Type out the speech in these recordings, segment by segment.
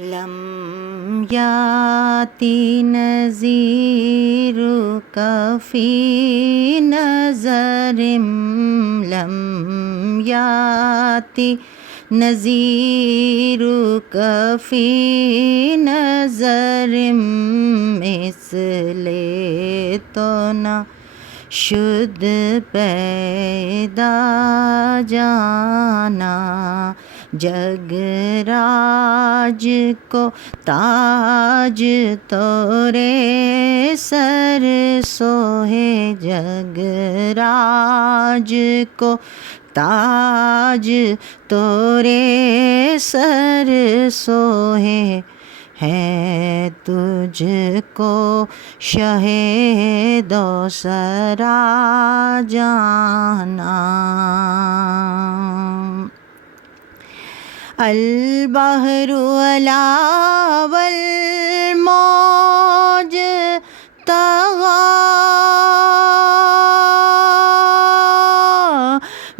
لم یاتی نذیرک فی نظر لم یاتی نذیرک فی نظر اس لیے تو نہ شد پیدا جانا جگ راج کو تاج تورے سر سوہے جگ راج کو تاج تورے سر سوہے ہے تجھ کو شہ دوسرا جانا البحر علا والموج طغی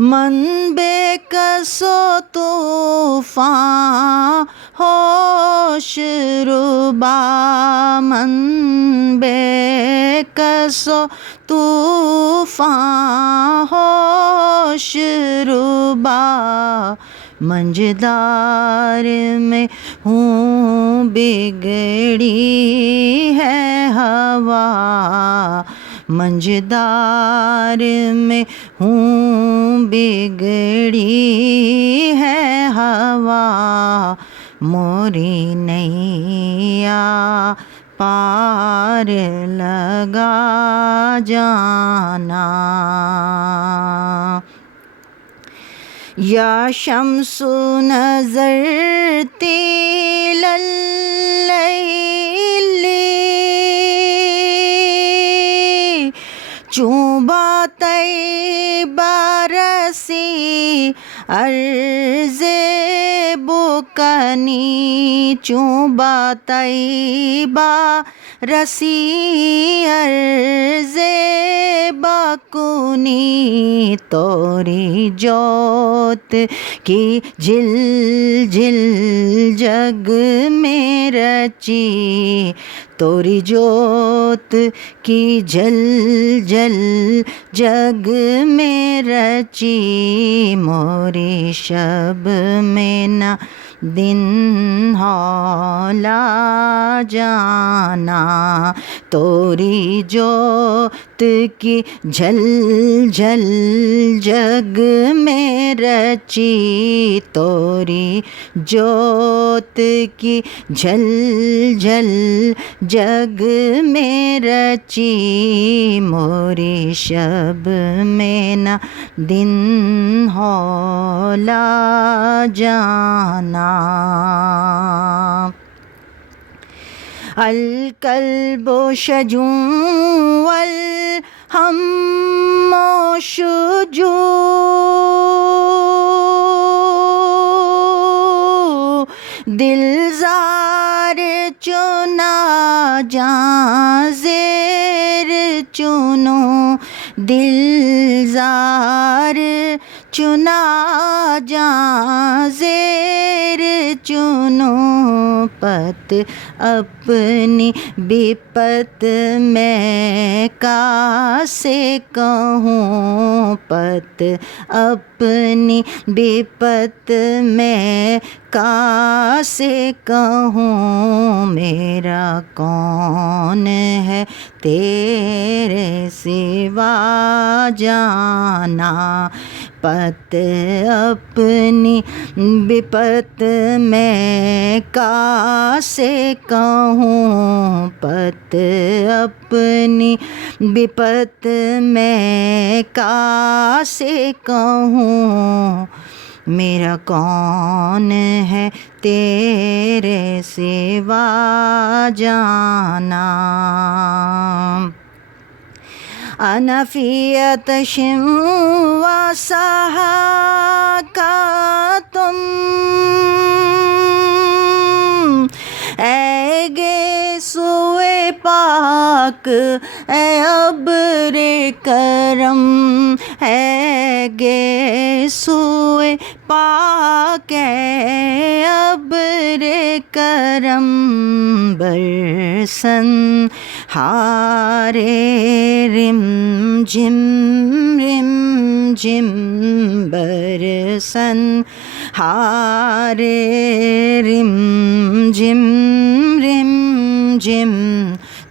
من بے کس و طوفان ہوش ربا من بے کس و طوفان ہوش ربا منجدار میں ہوں بگڑی ہے ہوا منجدار میں ہوں بگڑی ہے ہوا موری نیا پار لگا جانا یا شمس نظر طیل اللیل چوں با طیبہ رسی عرض بکنی چوں با طیبہ رسی عرض بکنی توری جوت کی جل جل جگ میں رچی توری جوت کی جل جل جگ میں رچی موری شب میں نہ دن ہولا جانا توری جوت کی جل جل جگ میں رچی توری جوت کی جل جل جگ میں رچی موری شب میں نہ دن ہولا جانا الکلب شجون والہم شجوع دل زار چنا جاں زیر چنو دل زار چنا جاں زیر چنو پت اپنی بپت میں کاسے کہوں پت اپنی بپت میں کاسے کہوں میرا کون ہے تیرے سوا جانا پت اپنی بپت میں کاسے کہوں پت اپنی بپت میں کاسے کہوں میرا کون ہے تیرے سوا جانا انا فی عطش و سہا کا تم اے گے سوئے پاک اے ابر کرم ہے گے سوئے پاک ہے ابر کرم برسن ہارے رم جم برسن ہارے رم جم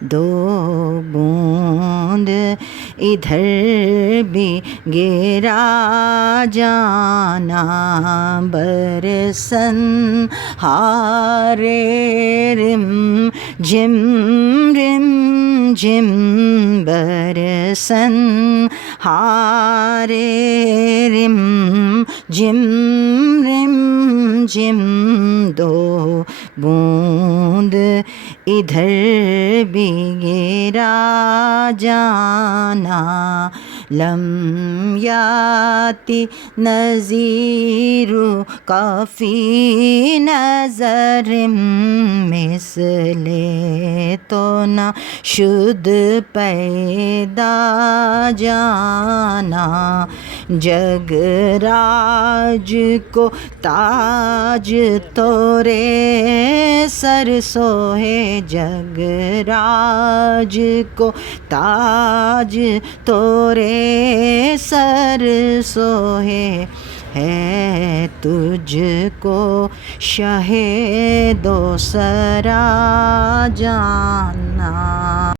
دو بوند ادھر بھی گرا جانا برسن ہارے رم جم برسن ہارے رم جم دو بوند ادھر بھی گرا جانا لم یاتی نذیر کافی نظر مثل تو نہ شد پیدا جانا جگ راج کو تاج تورے سر سوہے جگ راج کو تاج تورے سر سوہے ہے تجھ کو شہ دو سرا جانا